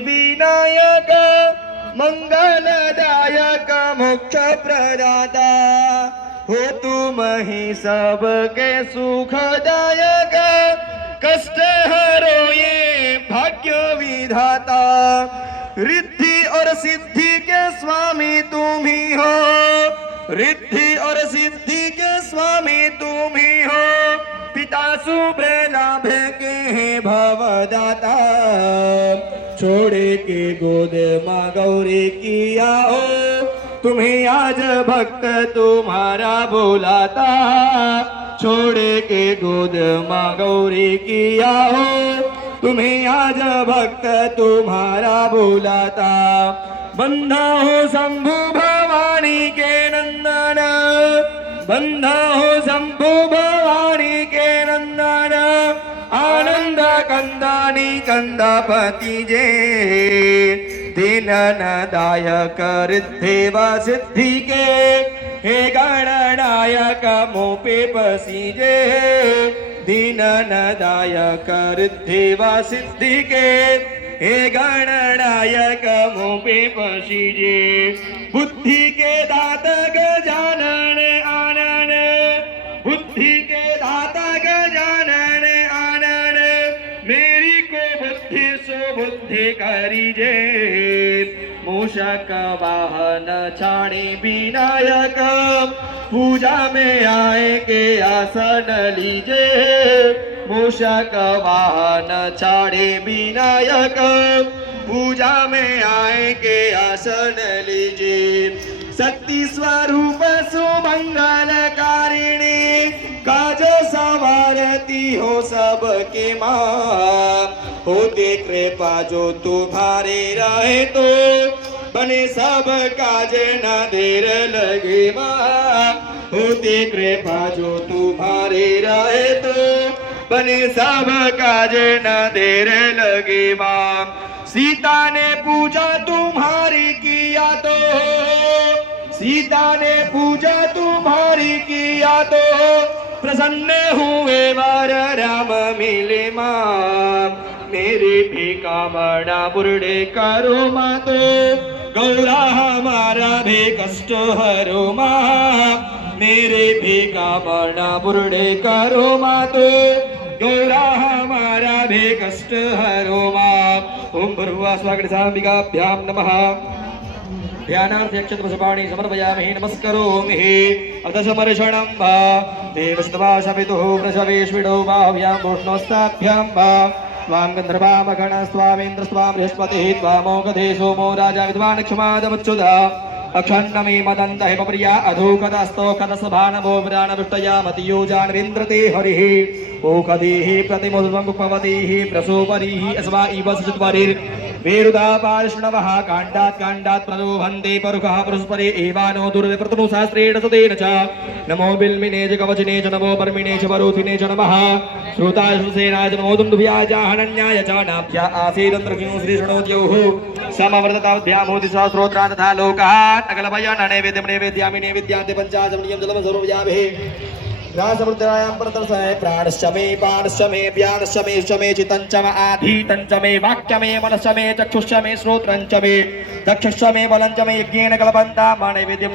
विनायक मंगलदायक मोक्ष प्रदाता हो तुम ही सबके सुखदायक कष्ट हरो ये भाग्य विधाता रिद्धि और सिद्धि के स्वामी तुम ही हो रिद्धि और सिद्धि के स्वामी तुम ही हो पिता शुभ्र लाभ के हैं भवदाता छोड़े के गोद माँ गौरी किया हो तुम्हें आज भक्त तुम्हारा बुलाता छोड़े के गोद माँ गौरी किया हो तुम्हें आज भक्त तुम्हारा बुलाता बंधा हो शंभु भवानी के नंदन बंधा हो शंभु भवानी के नंदन आनंद कंदानी कंदापति जे दीनदायक रिद्धेव सिद्धि के हे गणनायक मोपे पसीजे दीनदायक रिद्धेव सिद्धि के हे गणनायक मोपे पसीजे बुद्धि के दात गजानन आनन बुद्धि के दात गजानन आनन मेरी को बुद्धि सुबुद्धि करीजे मूषक वाहन छाणी विनायक पूजा में आए के आसन लीजे मूषक वाहन छाणी विनायक पूजा में आए के आसन लीजे शक्ति स्वरूप सुमंगलकारिणी काज सवारती हो सबके माँ होते कृपा जो तुम्हारे रहे तो बने सब काज न देर लगे माँ होते कृपा जो तुम्हारे रहे तो बने सब काज न देर लगे माँ सीता ने पूजा तुम्हारी किया तो सीता ने पूजा तुम्हारी किया तो प्रसन्न हुए वर राम मिले माँ मेरे भी कामना बुरड़े करो माँ तो गौरा हमारा भी कष्ट हरो माँ मेरे भी कामना बुरड़े करो माँ तो गौरा हमारा भी कष्ट हरो माँ ओम भर्गुवा स्वागत साम्बिकाभ्यां नमः ध्यानार्थ यक्षतपसपाणि समर्पयामि नमस्करोमि अथ समर्षणं वा देवस्तवा शपितुः वृषवेश्विडो बाह्व्यां भूष्णोस्ताभ्यां वा त्वां गन्धर्वामगणस्त्वामेन्द्रस्त्वां बृहस्पतिः त्वामोघधे सोमो राजा विद्वान् क्षमादमुच्युता अक्षन्नमे मदन्त हिमप्रिया अधोकदस्तो कदसभानभो विराणविष्टया मतियोजान्विन्द्रते हरिः ओकदेः प्रतिमुद्भवतीः प्रसोपरिः अस्वा इव सचत्वरिर् वेरुदा पार्ष्णवः काण्डात् प्रलोभन्ते परुखः पुरुषपरे एवानो दुर्विप्रतनु शास्त्रेण सुतेन च नमो बिल्मिने च कवचिने च नमो पर्मिणे च वरोधिने च नमः श्रोताश्रुसेनाय च नमो दुन्दुभ्याजाहनन्याय च नाभ्या आसीदन्द्रकिं श्रीशृणोद्योः समवर्तताभ्यामोति सहस्रोत्रा तथा लोकान् अकलभयान् नैवेद्यं नैवेद्यामि नैवेद्यान्ते पञ्चाशमणीयं जलं सर्वव्याभिः रासमुद्रायां परतरसः प्राणश्च मे पानश्च मे व्यानश्च मे शमे चितञ्च मे आधीतञ्च मे वाक्य मे मनश्च मे चक्षुश्च मे श्रोत्रञ्च मे दक्षश्च मे बलञ्च मे यज्ञेन कल्पन्ता नैवेद्यं